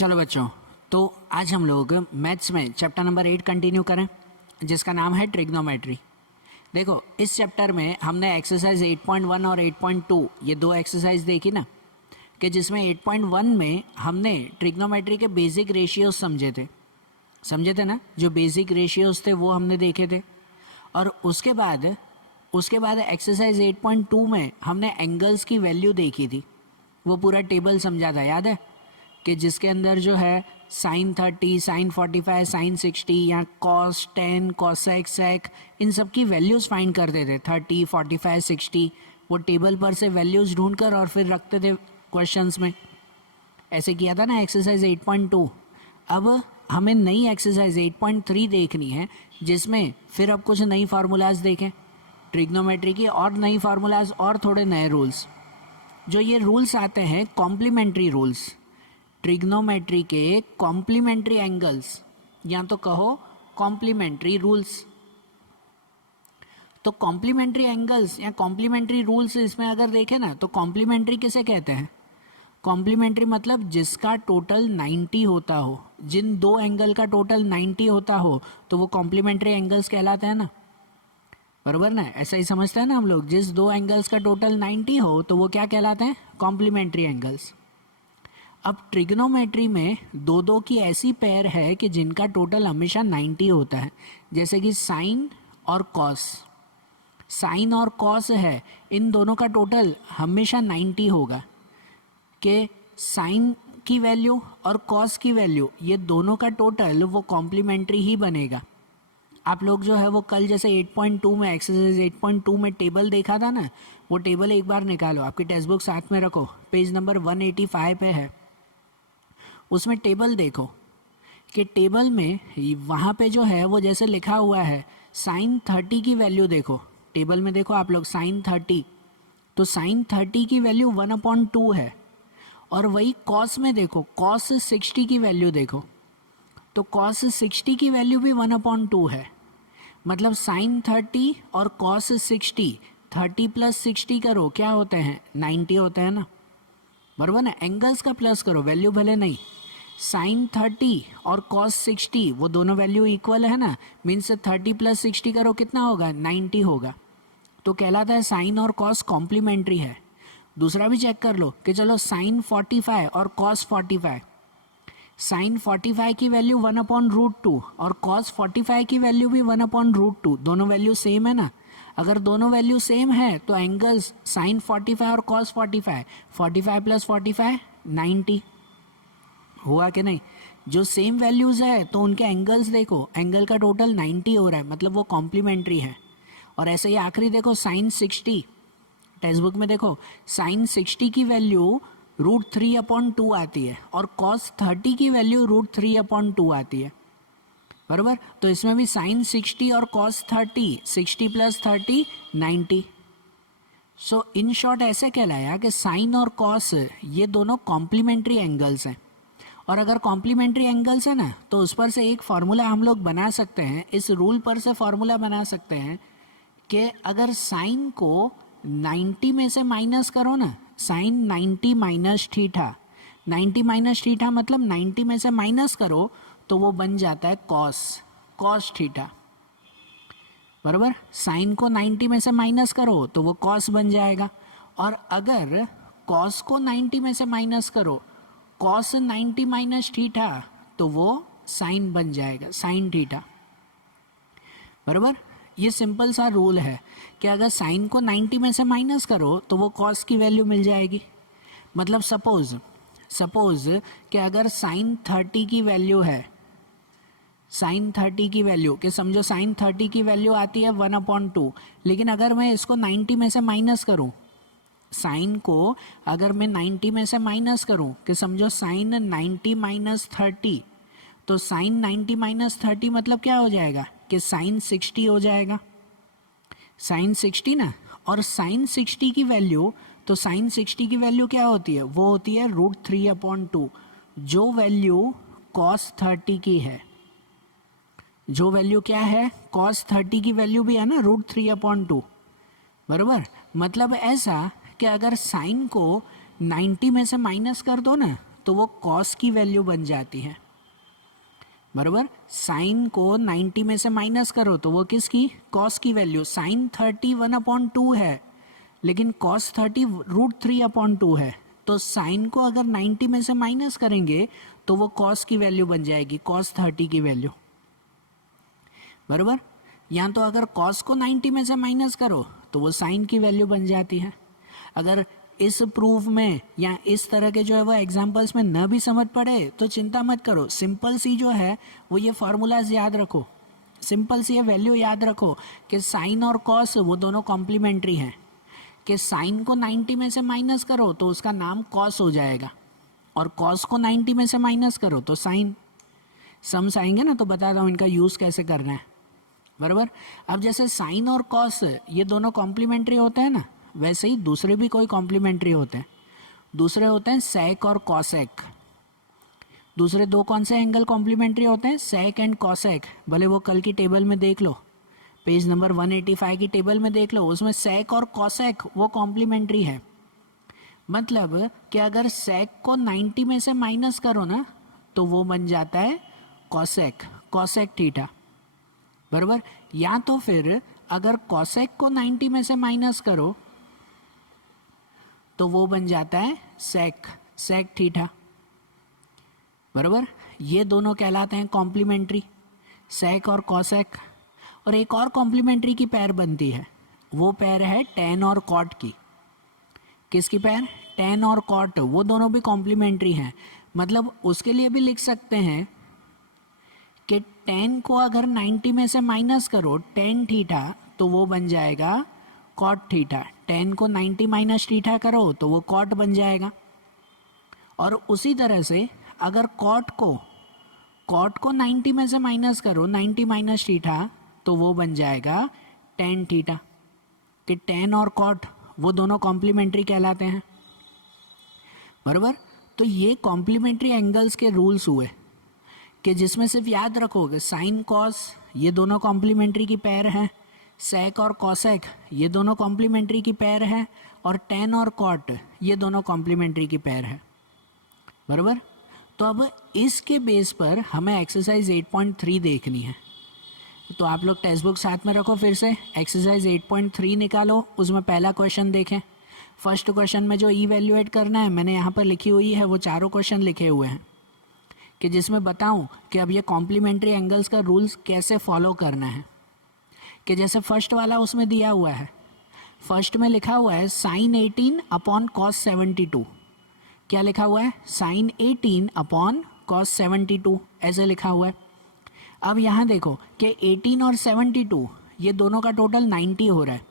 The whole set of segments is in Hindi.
चलो बच्चों, तो आज हम लोग मैथ्स में चैप्टर नंबर 8 कंटिन्यू करें, जिसका नाम है ट्रिग्नोमेट्री। देखो, इस चैप्टर में हमने एक्सरसाइज 8.1 और 8.2 ये दो एक्सरसाइज देखी ना, कि जिसमें 8.1 में हमने ट्रिग्नोमेट्री के बेसिक रेशियोज समझे थे ना। जो बेसिक रेशियोज थे वो हमने देखे थे। और उसके बाद एक्सरसाइज 8.2 में हमने एंगल्स की वैल्यू देखी थी। वो पूरा टेबल समझा था, याद है, कि जिसके अंदर जो है sin 30, sin 45, sin 60 या cos 10, cosec, sec, इन सब की वैल्यूज़ फाइंड करते थे। 30, 45, 60 वो टेबल पर से वैल्यूज़ ढूंढकर और फिर रखते थे क्वेश्चंस में। ऐसे किया था ना एक्सरसाइज 8.2। अब हमें नई एक्सरसाइज 8.3 देखनी है, जिसमें फिर अब कुछ नई फार्मूलाज देखें ट्रिग्नोमेट्री की, और नई फार्मूलाज और थोड़े नए रूल्स। जो ये रूल्स आते हैं कॉम्प्लीमेंट्री रूल्स, ट्रिग्नोमेट्री के कॉम्प्लीमेंट्री एंगल्स, या तो कहो कॉम्प्लीमेंट्री रूल्स। तो कॉम्प्लीमेंट्री एंगल्स या कॉम्प्लीमेंट्री रूल्स इसमें अगर देखें ना, तो कॉम्प्लीमेंट्री किसे कहते हैं? कॉम्प्लीमेंट्री मतलब जिसका टोटल 90 होता हो। जिन दो एंगल का टोटल 90 होता हो तो वो कॉम्प्लीमेंट्री एंगल्स कहलाते हैं ना, बराबर ना। ऐसा ही समझते हैं ना हम लोग, जिस दो एंगल्स का टोटल 90 हो तो वो क्या कहलाते हैं? Complementary angles. अब ट्रिग्नोमेट्री में दो दो की ऐसी पेयर है कि जिनका टोटल हमेशा 90 होता है, जैसे कि साइन और कॉस। साइन और कॉस है, इन दोनों का टोटल हमेशा 90 होगा, कि साइन की वैल्यू और कॉस की वैल्यू ये दोनों का टोटल वो कॉम्प्लीमेंट्री ही बनेगा। आप लोग जो है वो कल जैसे 8.2 में एक्सरसाइज 8.2 में टेबल देखा था ना, वो टेबल एक बार निकालो, आपकी टेक्स्ट बुक साथ में रखो, पेज नंबर 185 पे है। उसमें टेबल देखो कि टेबल में वहाँ पे जो है वो जैसे लिखा हुआ है साइन 30 की वैल्यू देखो। टेबल में देखो आप लोग साइन 30, तो साइन 30 की वैल्यू 1/2 है। और वही कॉस में देखो, कॉस 60 की वैल्यू देखो, तो कॉस 60 की वैल्यू भी 1/2 है। मतलब साइन 30 और कॉस 60, 30 + 60 करो, क्या होते हैं? 90 होते हैं ना, बराबर ना। एंगल्स का प्लस करो, वैल्यू भले नहीं। साइन 30 और कॉस 60 वो दोनों वैल्यू इक्वल है ना, मीन्स 30 + 60 करो, कितना होगा? 90 होगा। तो कहलाता है साइन और कॉस कॉम्प्लीमेंट्री है। दूसरा भी चेक कर लो कि चलो साइन 45 और कॉस 45, साइन 45 की वैल्यू 1/√2 और कॉस 45 की वैल्यू भी 1/√2, दोनों वैल्यू सेम है ना। अगर दोनों वैल्यू सेम है तो एंगल्स साइन 45 और कॉस 45, 45 + 45 90 हुआ कि नहीं। जो सेम वैल्यूज़ है तो उनके एंगल्स देखो, एंगल का टोटल 90 हो रहा है, मतलब वो कॉम्प्लीमेंट्री है। और ऐसे ही आखिरी देखो साइन 60, टेक्स्ट बुक में देखो साइन 60 की वैल्यू √3/2 आती है और कॉस 30 की वैल्यू √3/2 आती है, बराबर। तो इसमें भी साइन 60 और कॉस 30, 60 + 30 90। सो इन शॉर्ट ऐसे कहलाया कि साइन और कॉस ये दोनों कॉम्प्लीमेंट्री एंगल्स हैं। और अगर कॉम्प्लीमेंट्री एंगल्स है ना, तो उस पर से एक फार्मूला हम लोग बना सकते हैं, इस रूल पर से फार्मूला बना सकते हैं कि अगर साइन को 90 में से माइनस करो ना, साइन 90 - थीटा, 90 - थीटा मतलब 90 में से माइनस करो तो वो बन जाता है कॉस थीटा, बराबर। साइन को 90 में से माइनस करो तो वो कॉस बन जाएगा। और अगर कॉस को 90 में से माइनस करो, कॉस 90 - थीटा, तो वो साइन बन जाएगा, साइन थीटा, बराबर। ये सिंपल सा रूल है कि अगर साइन को 90 में से माइनस करो तो वो कॉस की वैल्यू मिल जाएगी। मतलब सपोज कि अगर साइन 30 की वैल्यू है, साइन 30 की वैल्यू कि समझो साइन 30 की वैल्यू आती है 1/2, लेकिन अगर मैं इसको 90 में से माइनस करूं, साइन को अगर मैं 90 में से माइनस करूं, कि समझो साइन 90 - 30, तो साइन 90 - 30 मतलब क्या हो जाएगा? कि साइन 60 हो जाएगा, साइन 60 ना। और साइन 60 की वैल्यू, तो साइन 60 की वैल्यू क्या होती है? वो होती है √3/2, जो वैल्यू कॉस 30 की है। जो वैल्यू क्या है? कॉस 30 की वैल्यू भी है ना √3/2, बराबर। मतलब ऐसा कि अगर साइन को 90 में से माइनस कर दो ना, तो वो कॉस की वैल्यू बन जाती है, बराबर। साइन को 90 में से माइनस करो तो वो किसकी, कॉस की वैल्यू। साइन 30 1/2 है, लेकिन कॉस 30 √3/2 है, तो साइन को अगर 90 में से माइनस करेंगे तो वो कॉस की वैल्यू बन जाएगी, कॉस 30 की वैल्यू, बराबर। या तो अगर कॉस को 90 में से माइनस करो तो वो साइन की वैल्यू बन जाती है। अगर इस प्रूफ में या इस तरह के जो है वो एग्जाम्पल्स में न भी समझ पड़े तो चिंता मत करो, सिंपल सी जो है वो ये फार्मूलाज याद रखो, सिंपल सी ये वैल्यू याद रखो कि साइन और कॉस वो दोनों कॉम्प्लीमेंट्री हैं, कि साइन को 90 में से माइनस करो तो उसका नाम कॉस हो जाएगा, और कॉस को 90 में से माइनस करो तो साइन। सम्स आएंगे ना तो बताता हूँ इनका यूज़ कैसे करना है, बराबर। अब जैसे साइन और कॉस ये दोनों कॉम्प्लीमेंट्री होते हैं ना, वैसे ही दूसरे भी कोई कॉम्प्लीमेंट्री होते हैं। दूसरे होते हैं सेक और कॉसेक। दूसरे दो कौन से एंगल कॉम्प्लीमेंट्री होते हैं, सेक एंड कॉसेक। भले वो कल की टेबल में देख लो, पेज नंबर 185 की टेबल में देख लो, उसमें सेक और कॉसेक वो कॉम्प्लीमेंट्री है। मतलब कि अगर सेक को 90 में से माइनस करो ना तो वो बन जाता है कॉसेक, कॉसेक थीटा, बराबर। या तो फिर अगर कॉसेक को 90 में से माइनस करो तो वो बन जाता है सेक, सेक थीटा, बराबर। ये दोनों कहलाते हैं कॉम्प्लीमेंट्री, सेक और कॉसेक। और एक और कॉम्प्लीमेंट्री की पैर बनती है, वो पैर है टेन और कॉट की। किसकी पैर, टेन और कॉट, वो दोनों भी कॉम्प्लीमेंट्री हैं। मतलब उसके लिए भी लिख सकते हैं कि टेन को अगर 90 में से माइनस करो टेन थीटा तो वो बन जाएगा कॉट थीटा। टेन को 90 माइनस थीटा करो तो वो कॉट बन जाएगा। और उसी तरह से अगर कॉट को 90 में से माइनस करो 90 माइनस थीटा तो वो बन जाएगा टेन थीटा। कि टेन और कॉट वो दोनों कॉम्प्लीमेंट्री कहलाते हैं, बराबर। तो ये कॉम्प्लीमेंट्री एंगल्स के रूल्स हुए कि जिसमें सिर्फ याद रखोगे साइन कॉस ये दोनों कॉम्प्लीमेंट्री की पैर हैं, सेक और कॉसेक ये दोनों कॉम्प्लीमेंट्री की पैर हैं, और टेन और कॉट ये दोनों कॉम्प्लीमेंट्री की पैर है, बराबर। तो अब इसके बेस पर हमें एक्सरसाइज 8.3 देखनी है। तो आप लोग टेक्स्ट बुक साथ में रखो, फिर से एक्सरसाइज 8.3 निकालो, उसमें पहला क्वेश्चन देखें। फर्स्ट क्वेश्चन में जो इवैल्यूएट करना है मैंने यहाँ पर लिखी हुई है, वो चारों क्वेश्चन लिखे हुए हैं कि जिसमें बताऊं कि अब ये कॉम्प्लीमेंट्री एंगल्स का रूल्स कैसे फॉलो करना है। कि जैसे फर्स्ट वाला उसमें दिया हुआ है, फर्स्ट में लिखा हुआ है साइन 18 अपॉन कॉस 72। क्या लिखा हुआ है, साइन 18 अपॉन कॉस 72 ऐसे लिखा हुआ है। अब यहाँ देखो कि 18 और 72 ये दोनों का टोटल 90 हो रहा है।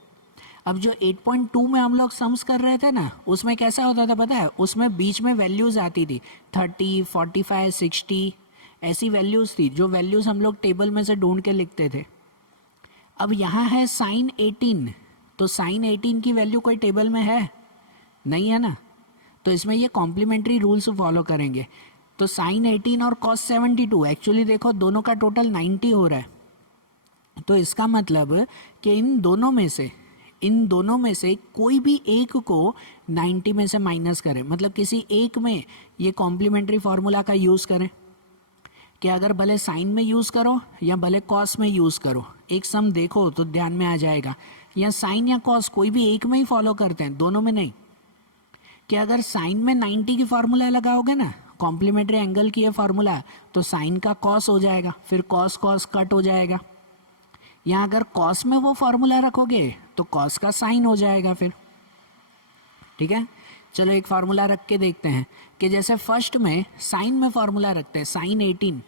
अब जो 8.2 में हम लोग सम्स कर रहे थे ना, उसमें कैसा होता था पता है, उसमें बीच में वैल्यूज आती थी 30, 45, 60 ऐसी वैल्यूज थी, जो वैल्यूज हम लोग टेबल में से ढूंढ के लिखते थे। अब यहाँ है साइन 18, तो साइन 18 की वैल्यू कोई टेबल में है नहीं, है ना। तो इसमें ये कॉम्प्लीमेंट्री रूल्स फॉलो करेंगे। तो साइन 18 और कॉस 72 एक्चुअली देखो दोनों का टोटल 90 हो रहा है। तो इसका मतलब कि इन दोनों में से कोई भी एक को 90 में से माइनस करें, मतलब किसी एक में ये कॉम्प्लीमेंट्री फार्मूला का यूज़ करें। कि अगर भले साइन में यूज़ करो या भले कॉस में यूज़ करो, एक सम देखो तो ध्यान में आ जाएगा, या साइन या कॉस कोई भी एक में ही फॉलो करते हैं, दोनों में नहीं। कि अगर साइन में 90 की फार्मूला लगाओगे ना, कॉम्प्लीमेंट्री एंगल की ये फार्मूला, तो साइन का कॉस हो जाएगा, फिर कॉस कॉस कट हो जाएगा। या अगर कॉस में वो फार्मूला रखोगे तो कॉस का साइन हो जाएगा फिर, ठीक है। चलो एक फार्मूला रख के देखते हैं कि जैसे फर्स्ट में साइन में फार्मूला रखते हैं साइन 18,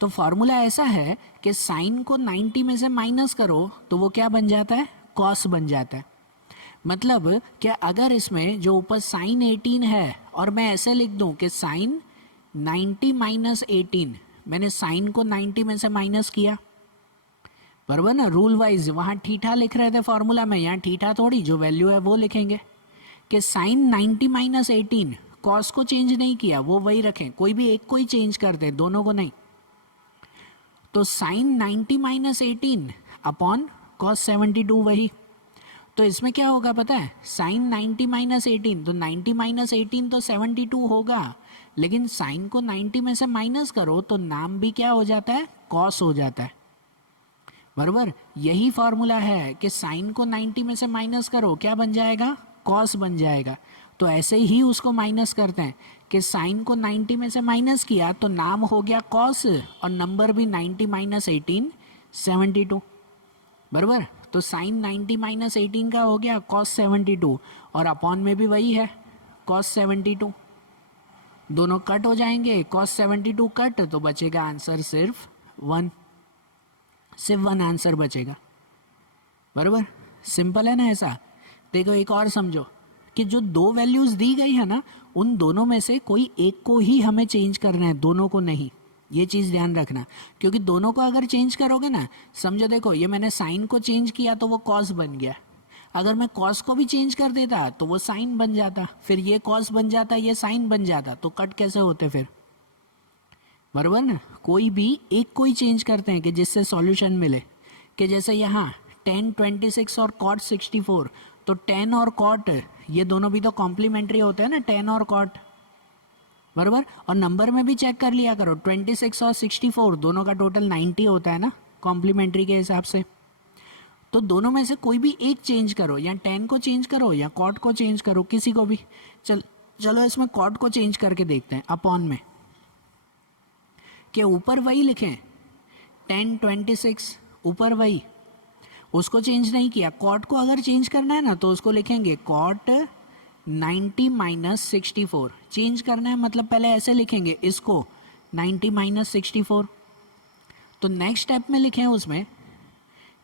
तो फार्मूला ऐसा है कि साइन को 90 में से माइनस करो तो वो क्या बन जाता है, कॉस बन जाता है। मतलब कि अगर इसमें जो ऊपर साइन 18 है और मैं ऐसे लिख दूं कि साइन 90 माइनस 18, मैंने साइन को 90 में से माइनस किया, बराबर ना। रूल वाइज वहाँ ठीठा लिख रहे थे फॉर्मूला में, यहाँ ठीठा थोड़ी, जो वैल्यू है वो लिखेंगे। कि साइन 90 माइनस 18, कॉस को चेंज नहीं किया, वो वही रखें, कोई भी एक को ही चेंज करते हैं, दोनों को नहीं। तो साइन 90 माइनस 18 अपॉन कॉस 72 वही। तो इसमें क्या होगा पता है, साइन 90 माइनस 18, तो 90 माइनस 18 तो 72 होगा, लेकिन साइन को 90 में से माइनस करो तो नाम भी क्या हो जाता है, कॉस हो जाता है। बराबर, यही फॉर्मूला है कि साइन को 90 में से माइनस करो, क्या बन जाएगा, कॉस बन जाएगा। तो ऐसे ही उसको माइनस करते हैं कि साइन को 90 में से माइनस किया तो नाम हो गया कॉस और नंबर भी 90 माइनस 18 72। बराबर, तो साइन 90 माइनस 18 का हो गया कॉस 72 और अपॉन में भी वही है कॉस 72। दोनों कट हो जाएंगे, कॉस 72 कट, तो बचेगा आंसर सिर्फ 1, सिर्फ 1 आंसर बचेगा। बराबर, सिंपल है ना ऐसा। देखो एक और समझो कि जो दो वैल्यूज दी गई है ना, उन दोनों में से कोई एक को ही हमें चेंज करना है, दोनों को नहीं। ये चीज़ ध्यान रखना, क्योंकि दोनों को अगर चेंज करोगे ना, समझो देखो ये मैंने साइन को चेंज किया तो वो कॉस बन गया, अगर मैं कॉस को भी चेंज कर देता तो वो साइन बन जाता, फिर ये कॉस बन जाता, ये साइन बन जाता, तो कट कैसे होते फिर। बराबर ना, कोई भी एक को ही चेंज करते हैं कि जिससे सॉल्यूशन मिले। कि जैसे यहाँ tan 26 और cot 64, तो tan और cot ये दोनों भी तो कॉम्प्लीमेंट्री होते हैं ना, tan और cot। बराबर, और नंबर में भी चेक कर लिया करो, 26 और 64 दोनों का टोटल 90 होता है ना कॉम्प्लीमेंट्री के हिसाब से। तो दोनों में से कोई भी एक चेंज करो, या tan को चेंज करो या cot को चेंज करो, किसी को भी। चलो इसमें cot को चेंज करके देखते हैं अपॉन में। कि ऊपर वही लिखें tan 26, ऊपर वही, उसको चेंज नहीं किया। cot को अगर चेंज करना है ना तो उसको लिखेंगे cot 90 माइनस 64, चेंज करना है मतलब पहले ऐसे लिखेंगे इसको 90 माइनस 64। तो नेक्स्ट स्टेप में लिखें उसमें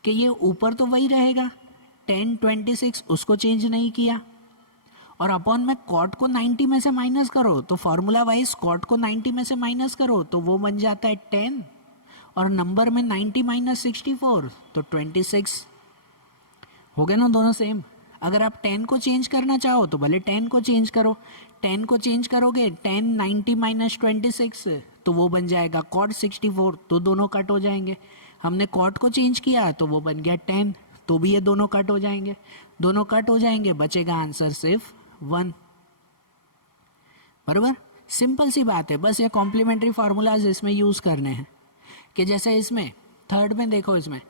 कि ये ऊपर तो वही रहेगा tan 26, उसको चेंज नहीं किया, और अपॉन में cot को 90 में से माइनस करो, तो फॉर्मूला वाइज cot को 90 में से माइनस करो तो वो बन जाता है 10, और नंबर में 90 माइनस 64 तो 26। हो गया ना दोनों सेम। अगर आप 10 को चेंज करना चाहो तो भले 10 को चेंज करो, 10 को चेंज करोगे tan 90 माइनस 26 तो वो बन जाएगा cot 64, तो दोनों कट हो जाएंगे। हमने cot को चेंज किया तो वो बन गया 10, तो भी ये दोनों कट हो जाएंगे, दोनों कट हो जाएंगे, बचेगा आंसर सिर्फ 1। बराबर, सिंपल सी बात है, बस ये कॉम्प्लीमेंट्री फार्मूलाज इसमें यूज़ करने हैं। कि जैसे इसमें थर्ड में देखो, इसमें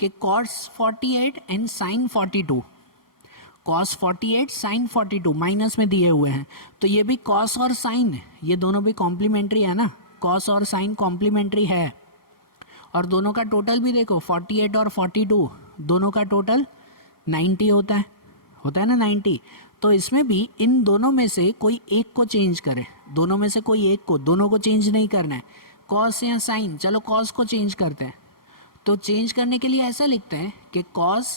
कि cos 48 and sin 42, cos 48 sin 42 minus में दिए हुए हैं, तो ये भी cos और sin ये दोनों भी कॉम्प्लीमेंट्री है ना, cos और sin कॉम्प्लीमेंट्री है। और दोनों का टोटल भी देखो 48 और 42 दोनों का टोटल 90 होता है ना 90। तो इसमें भी इन दोनों में से कोई एक को चेंज करें, दोनों में से कोई एक को, दोनों को चेंज नहीं करना है, कॉस या साइन। चलो कॉस को चेंज करते हैं, तो चेंज करने के लिए ऐसा लिखते हैं कि कॉस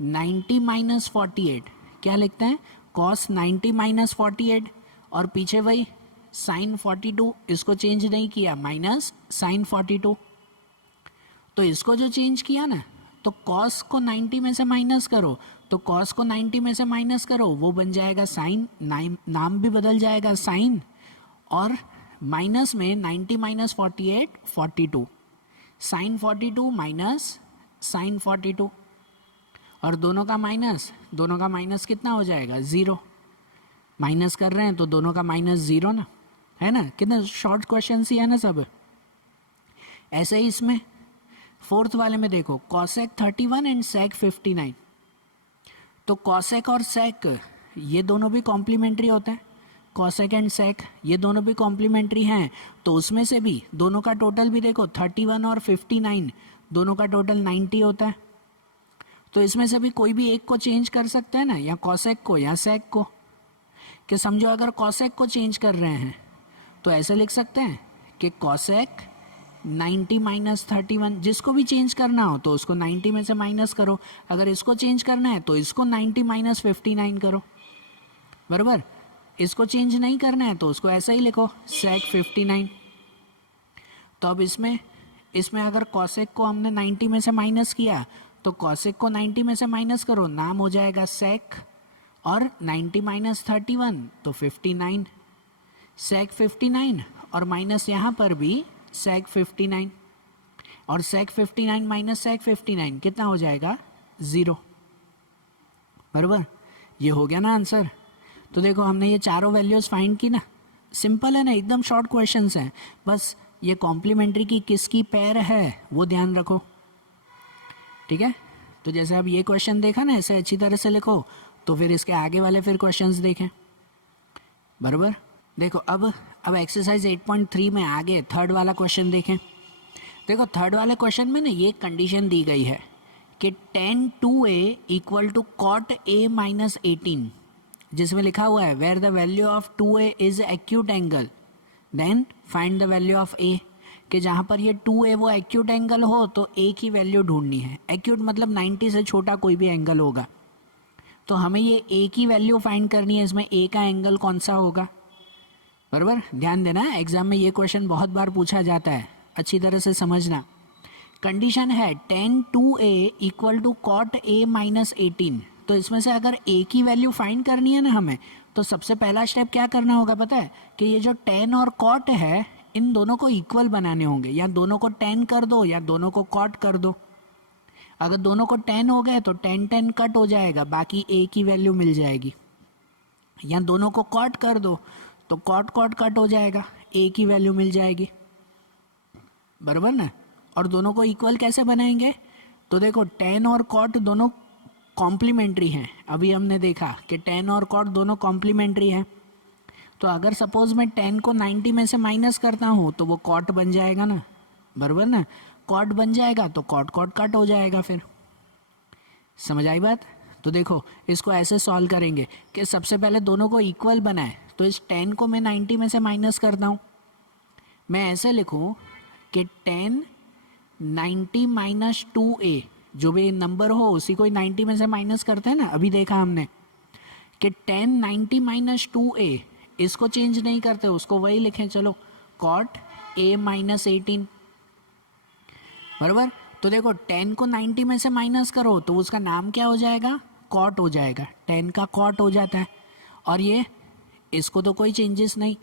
90 माइनस 48, क्या लिखते हैं, कॉस 90 माइनस 48, और पीछे वही साइन 42, इसको चेंज नहीं किया, माइनस साइन 42। तो इसको जो चेंज किया ना, तो कॉस को 90 में से माइनस करो, तो कॉस को 90 में से माइनस करो वो बन जाएगा साइन, नाम भी बदल जाएगा साइन, और माइनस में 90 माइनस 48 42, साइन 42 माइनस साइन 42, और दोनों का माइनस कितना हो जाएगा, 0। माइनस कर रहे हैं तो दोनों का माइनस 0 ना, है ना। कितने शॉर्ट क्वेश्चन ही है ना सब। ऐसे ही इसमें फोर्थ वाले में देखो कॉसेक 31 एंड सेक 59, तो कॉसेक और सेक ये दोनों भी कॉम्प्लीमेंट्री होते हैं, कॉसेक एंड सेक ये दोनों भी कॉम्प्लीमेंट्री हैं। तो उसमें से भी दोनों का टोटल भी देखो 31 और 59 दोनों का टोटल 90 होता है। तो इसमें से भी कोई भी एक को चेंज कर सकते हैं ना, या कॉसेक को या सेक को। कि समझो अगर कॉसेक को चेंज कर रहे हैं तो ऐसे लिख सकते हैं कि कॉसेक 90 माइनस 31, जिसको भी चेंज करना हो तो उसको 90 में से माइनस करो, अगर इसको चेंज करना है तो इसको 90 माइनस 59 करो। बराबर, इसको चेंज नहीं करना है तो उसको ऐसा ही लिखो सेक 59। तो अब इसमें अगर कॉसेक को हमने 90 में से माइनस किया तो कॉसेक को 90 में से माइनस करो, नाम हो जाएगा सेक, और 90 माइनस 31 तो 59, सेक 59, और माइनस यहाँ पर भी सेक 59, और सेक 59 माइनस सेक 59 कितना हो जाएगा, 0। बराबर, ये हो गया ना आंसर। तो देखो हमने ये चारों वैल्यूज फाइंड की ना, सिंपल है ना, एकदम शॉर्ट क्वेश्चंस हैं, बस ये कॉम्प्लीमेंट्री की किसकी पैर है वो ध्यान रखो, ठीक है। तो जैसे अब ये क्वेश्चन देखा ना, ऐसे अच्छी तरह से लिखो, तो फिर इसके आगे वाले फिर क्वेश्चंस देखें, बराबर। देखो अब एक्सरसाइज 8.3 में आगे थर्ड वाला क्वेश्चन देखें। देखो थर्ड वाले क्वेश्चन में ना ये कंडीशन दी गई है कि tan 2a equal to cot a minus 18, जिसमें लिखा हुआ है where the value of 2a is acute angle then find the value of a, कि जहाँ पर ये 2a वो एक्यूट एंगल हो तो a की वैल्यू ढूंढनी है। एक्यूट मतलब 90 से छोटा कोई भी एंगल होगा, तो हमें ये a की वैल्यू फाइंड करनी है। इसमें a का एंगल कौन सा होगा, बराबर। ध्यान देना, एग्जाम में ये क्वेश्चन बहुत बार पूछा जाता है, अच्छी तरह से समझना। कंडीशन है tan 2a equal to cot a minus 18, तो इसमें से अगर a की वैल्यू फाइंड करनी है ना हमें, तो सबसे पहला स्टेप क्या करना होगा पता है, कि ये जो tan और cot है इन दोनों को इक्वल बनाने होंगे, या दोनों को tan कर दो या दोनों को cot कर दो। अगर दोनों को tan हो गए तो tan कट हो जाएगा, बाकी a की वैल्यू मिल जाएगी, या दोनों को cot कर दो तो cot कट हो जाएगा, a की वैल्यू मिल जाएगी, बराबर ना। और दोनों को इक्वल कैसे बनाएंगे, तो देखो tan और cot दोनों कॉम्प्लीमेंट्री हैं, अभी हमने देखा कि tan और cot दोनों कॉम्प्लीमेंट्री हैं। तो अगर सपोज मैं tan को 90 में से माइनस करता हूँ तो वो cot बन जाएगा ना, बराबर ना। cot बन जाएगा तो cot कट हो जाएगा, फिर समझ आई बात। तो देखो इसको ऐसे सॉल्व करेंगे कि सबसे पहले दोनों को इक्वल बनाए, तो इस tan को मैं 90 में से माइनस करता हूँ। मैं ऐसे लिखूँ कि tan 90 माइनस 2a, जो भी नंबर हो उसी को 90 में से माइनस करते हैं ना, अभी देखा हमने कि tan 90 माइनस 2a, इसको चेंज नहीं करते, उसको वही लिखें, चलो cot a माइनस 18, बराबर। तो देखो tan को 90 में से माइनस करो तो उसका नाम क्या हो जाएगा, cot हो जाएगा, tan का cot हो जाता है। और ये इसको तो कोई चेंजेस नहीं,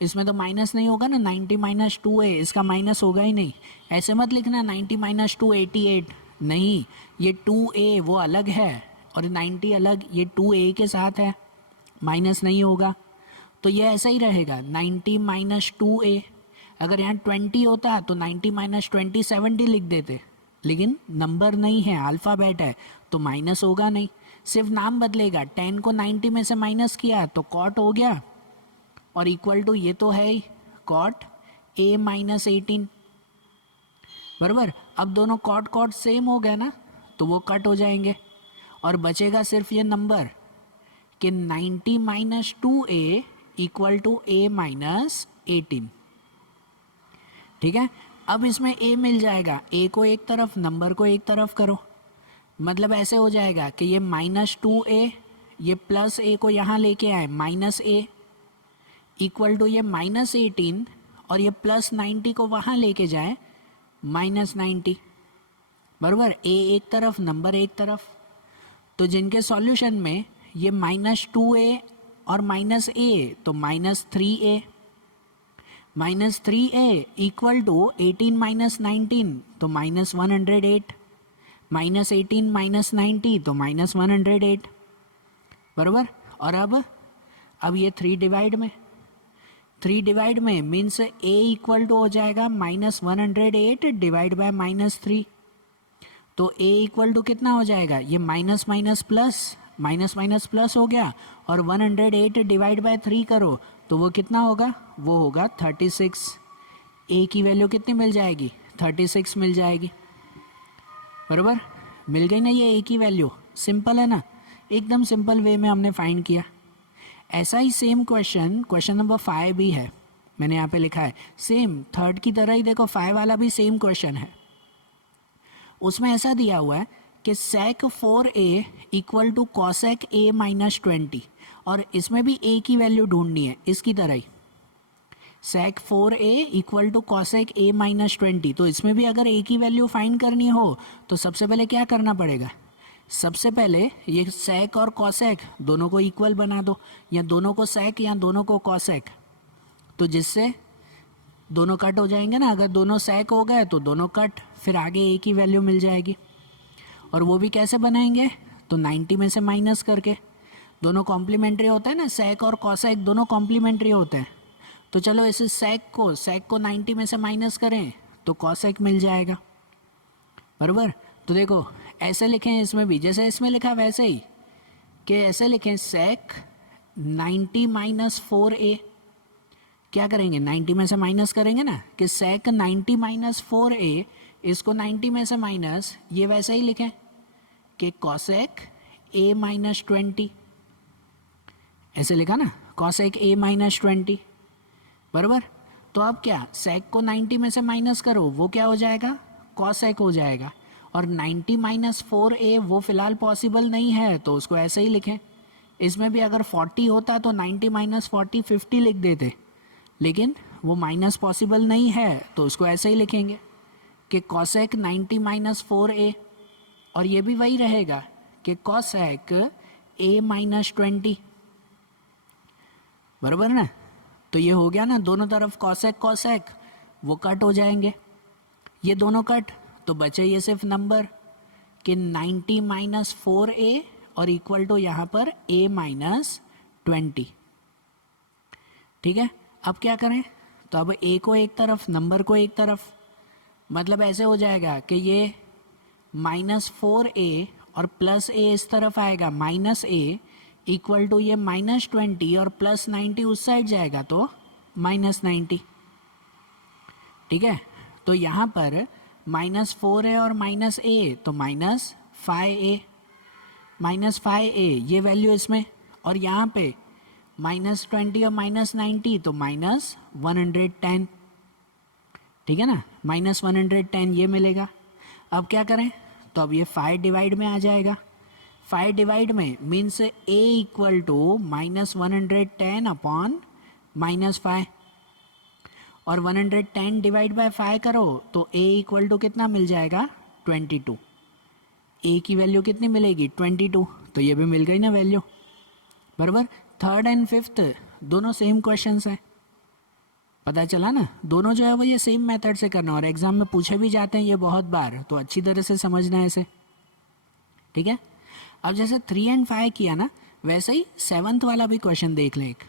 इसमें तो माइनस नहीं होगा ना, 90 माइनस 2a, इसका माइनस होगा ही नहीं। ऐसे मत लिखना 90 माइनस 2 88, नहीं, ये 2a वो अलग है और 90 अलग, ये 2a के साथ है, माइनस नहीं होगा, तो ये ऐसा ही रहेगा 90 माइनस 2a। अगर यहाँ 20 होता तो 90 माइनस 20 70 लिख देते, लेकिन नंबर नहीं है, अल्फ़ाबेट है, तो माइनस होगा नहीं, सिर्फ नाम बदलेगा। 10 को 90 में से माइनस किया तो cot हो गया, और इक्वल टू ये तो है ही cot a माइनस 18, बराबर। अब दोनों cot सेम हो गए ना, तो वो कट हो जाएंगे और बचेगा सिर्फ ये नंबर कि 90 minus 2a equal to a minus 18, ठीक है। अब इसमें a मिल जाएगा, a को एक तरफ, नंबर को एक तरफ करो, मतलब ऐसे हो जाएगा कि ये माइनस 2a, ये प्लस a को यहाँ लेके आए माइनस a, इक्वल टू ये माइनस 18, और ये प्लस 90 को वहाँ लेके जाए माइनस 90, बराबर। a एक तरफ, नंबर एक तरफ, तो जिनके सॉल्यूशन में ये माइनस 2a और माइनस a, तो minus 3a, minus 3a equal to 18 minus 19, तो माइनस 108, माइनस 18 माइनस 90, तो माइनस 108, बराबर। और अब ये 3 डिवाइड में मीन्स a इक्वल टू हो जाएगा माइनस 108 डिवाइड बाय माइनस 3, तो a इक्वल टू कितना हो जाएगा, ये माइनस माइनस प्लस हो गया, और 108 डिवाइड बाय 3 करो तो वो कितना होगा, वो होगा 36। a की वैल्यू कितनी मिल जाएगी, 36 मिल जाएगी, बराबर। मिल गई ना ये a की वैल्यू, सिंपल है ना, एकदम सिंपल वे में हमने फाइंड किया। ऐसा ही सेम क्वेश्चन नंबर 5 भी है, मैंने यहाँ पे लिखा है सेम थर्ड की तरह ही। देखो 5 वाला भी सेम क्वेश्चन है, उसमें ऐसा दिया हुआ है कि sec 4a equal to cosec a minus 20, और इसमें भी a की वैल्यू ढूंढनी है इसकी तरह ही, sec 4a equal to cosec a minus 20। तो इसमें भी अगर a की वैल्यू फाइंड करनी हो तो सबसे पहले क्या करना पड़ेगा, सबसे पहले ये sec और cosec दोनों को इक्वल बना दो, या दोनों को sec या दोनों को cosec, तो जिससे दोनों कट हो जाएंगे ना। अगर दोनों sec हो गए तो दोनों कट, फिर आगे a की वैल्यू मिल जाएगी। और वो भी कैसे बनाएंगे, तो 90 में से माइनस करके, दोनों कॉम्प्लीमेंट्री होते हैं ना, sec और cosec दोनों कॉम्प्लीमेंट्री होते हैं, तो चलो इस सेक को 90 में से माइनस करें तो कॉसेक मिल जाएगा, बराबर। तो देखो ऐसे लिखें इसमें भी, जैसे इसमें लिखा वैसे ही, कि ऐसे लिखें सेक 90 माइनस 4a। क्या करेंगे, 90 में से माइनस करेंगे ना, कि सेक 90 माइनस 4a, इसको 90 में से माइनस, ये वैसे ही लिखें कि कॉसेक a माइनस 20, ऐसे लिखा ना, कॉसेक a माइनस 20, बराबर। तो अब क्या, सेक को 90 में से माइनस करो, वो क्या हो जाएगा, कॉसेक हो जाएगा। और 90 माइनस 4a वो फिलहाल पॉसिबल नहीं है, तो उसको ऐसे ही लिखें। इसमें भी अगर 40 होता तो 90 माइनस 40 50 लिख देते, लेकिन वो माइनस पॉसिबल नहीं है, तो उसको ऐसे ही लिखेंगे कि कॉसेक 90 माइनस 4a, और ये भी वही रहेगा कि कॉसेक a माइनस 20, बराबर ना। तो ये हो गया ना, दोनों तरफ कॉसेक कॉसेक वो कट हो जाएंगे, ये दोनों कट, तो बचे ये सिर्फ नंबर कि 90 माइनस 4a और इक्वल टू यहाँ पर a माइनस 20। ठीक है, अब क्या करें, तो अब a को एक तरफ, नंबर को एक तरफ, मतलब ऐसे हो जाएगा कि ये माइनस 4a और प्लस a इस तरफ आएगा, माइनस a इक्वल टू ये माइनस 20 और प्लस 90 उस साइड जाएगा तो माइनस 90। ठीक है, तो यहाँ पर माइनस 4a और माइनस a, तो माइनस 5a, माइनस 5a ये वैल्यू इसमें, और यहाँ पे माइनस 20 और माइनस 90, तो माइनस 110। ठीक है ना, माइनस 110 ये मिलेगा। अब क्या करें, तो अब ये 5 डिवाइड में आ जाएगा, 5 डिवाइड में means a equal to minus 110 upon minus 5, और 110 डिवाइड बाय 5 करो तो a इक्वल टू कितना मिल जाएगा, 22। a की वैल्यू कितनी मिलेगी, 22, तो ये भी मिल गई ना वैल्यू, बराबर। थर्ड एंड फिफ्थ दोनों सेम क्वेश्चंस हैं, पता चला ना, दोनों जो है वो ये सेम मेथड से करना, और एग्जाम में पूछे भी जाते हैं ये बहुत बार, तो अच्छी तरह से समझना है इसे। ठीक है, अब जैसे 3 एंड 5 किया ना, वैसे ही 7th वाला भी क्वेश्चन देख लें। एक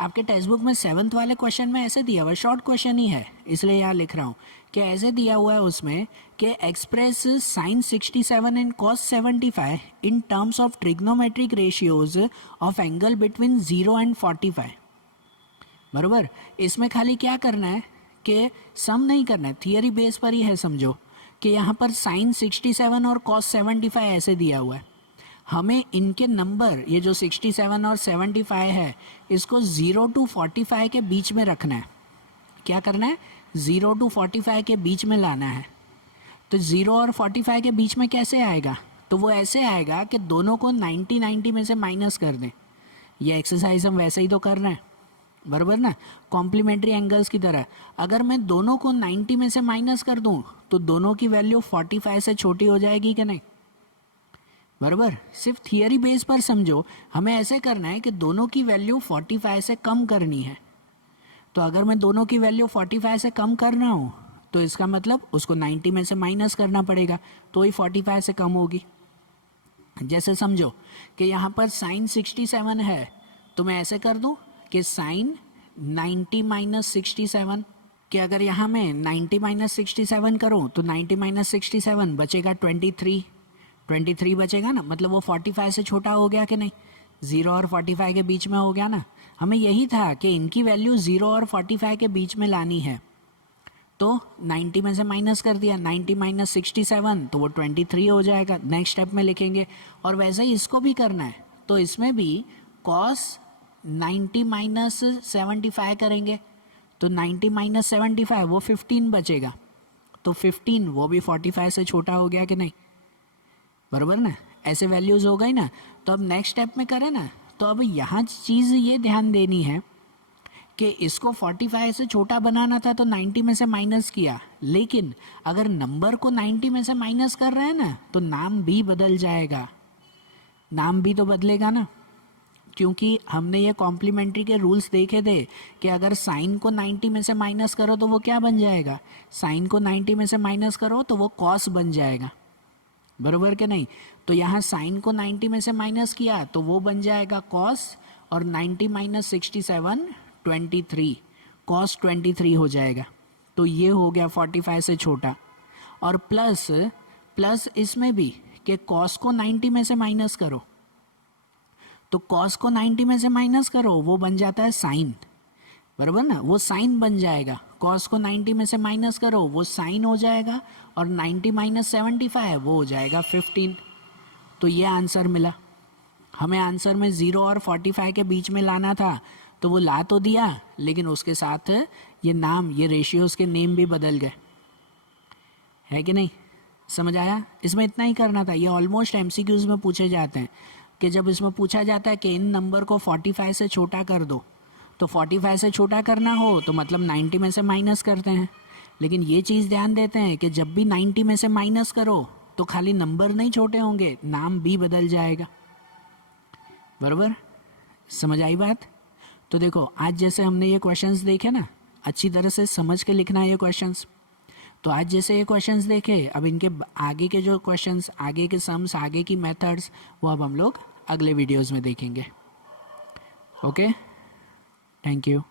आपके टेक्स्ट बुक में 7th वाले क्वेश्चन में ऐसे दिया हुआ है, शॉर्ट क्वेश्चन ही है इसलिए यहाँ लिख रहा हूँ कि ऐसे दिया हुआ है उसमें कि express sine 67 and cos 75 in terms of trigonometric ratios of angle between 0 and 45, बराबर। इसमें खाली क्या करना है कि सम नहीं करना है, थियरी बेस पर ही है, समझो कि यहाँ पर साइन 67 और कॉस 75 ऐसे दिया हुआ है, हमें इनके नंबर ये जो 67 और 75 है इसको 0 to 45 के बीच में रखना है। क्या करना है, 0 to 45 के बीच में लाना है। तो 0 और 45 के बीच में कैसे आएगा, तो वो ऐसे आएगा कि दोनों को 90 में से माइनस कर दें। ये एक्सरसाइज हम वैसे ही तो कर रहे हैं, बराबर ना, कॉम्प्लीमेंट्री एंगल्स की तरह। अगर मैं दोनों को 90 में से माइनस कर दूं तो दोनों की वैल्यू 45 से छोटी हो जाएगी कि नहीं, बराबर। सिर्फ थियरी बेस पर समझो, हमें ऐसे करना है कि दोनों की वैल्यू 45 से कम करनी है। तो अगर मैं दोनों की वैल्यू 45 से कम कर रहा हूँ तो इसका मतलब उसको 90 में से माइनस करना पड़ेगा, तो ही 45 से कम होगी। जैसे समझो कि यहाँ पर साइन 67 है, तो मैं ऐसे कर दूँ कि साइन 90 माइनस 67, कि अगर यहाँ मैं 90 माइनस 67 करूँ तो 90 माइनस 67 बचेगा 23 बचेगा ना, मतलब वो 45 से छोटा हो गया कि नहीं, 0 और 45 के बीच में हो गया ना। हमें यही था कि इनकी वैल्यू 0 और 45 के बीच में लानी है, तो 90 में से माइनस कर दिया, 90 माइनस 67 तो वो 23 हो जाएगा, नेक्स्ट स्टेप में लिखेंगे। और वैसे ही इसको भी करना है, तो इसमें भी कॉस 90 माइनस 75 करेंगे, तो 90 माइनस 75 वो 15 बचेगा, तो 15 वो भी 45 से छोटा हो गया कि नहीं, बराबर ना। ऐसे वैल्यूज हो गई ना। तो अब नेक्स्ट स्टेप में करें ना, तो अब यहाँ चीज़ ये ध्यान देनी है कि इसको 45 से छोटा बनाना था तो 90 में से माइनस किया, लेकिन अगर नंबर को 90 में से माइनस कर रहे हैं ना तो नाम भी बदल जाएगा, नाम भी तो बदलेगा ना, क्योंकि हमने ये कॉम्प्लीमेंट्री के रूल्स देखे थे कि अगर साइन को 90 में से माइनस करो तो वो क्या बन जाएगा, साइन को 90 में से माइनस करो तो वो कॉस बन जाएगा, बराबर के नहीं। तो यहाँ साइन को 90 में से माइनस किया तो वो बन जाएगा कॉस, और 90 माइनस 67 23, कॉस 23 हो जाएगा। तो ये हो गया 45 से छोटा। और प्लस इसमें भी कि कॉस को 90 में से माइनस करो, तो कॉस को 90 में से माइनस करो, वो बन जाता है साइन, बराबर ना, वो साइन बन जाएगा। कॉस को 90 में से माइनस करो, वो साइन हो जाएगा, और 90 माइनस 75 वो हो जाएगा 15। तो ये आंसर मिला। हमें आंसर में 0 और 45 के बीच में लाना था, तो वो ला तो दिया, लेकिन उसके साथ ये नाम, ये रेशियोज के नेम भी बदल गए, है कि नहीं? समझ आया? इसमें इतना ही करना था। ये ऑलमोस्ट एमसीक्यूज में पूछे जाते हैं कि जब इसमें पूछा जाता है कि इन नंबर को 45 से छोटा कर दो, तो 45 से छोटा करना हो तो मतलब 90 में से माइनस करते हैं। लेकिन ये चीज़ ध्यान देते हैं कि जब भी 90 में से माइनस करो तो खाली नंबर नहीं छोटे होंगे, नाम भी बदल जाएगा, बराबर? समझ आई बात? तो देखो, आज जैसे हमने ये क्वेश्चंस देखे ना, अच्छी तरह से समझ के लिखना है ये क्वेश्चंस। तो आज जैसे ये क्वेश्चंस देखे, अब इनके आगे के जो क्वेश्चंस, आगे के सम्स, आगे की मेथड्स, वो अब हम लोग अगले वीडियोस में देखेंगे। Okay, thank you.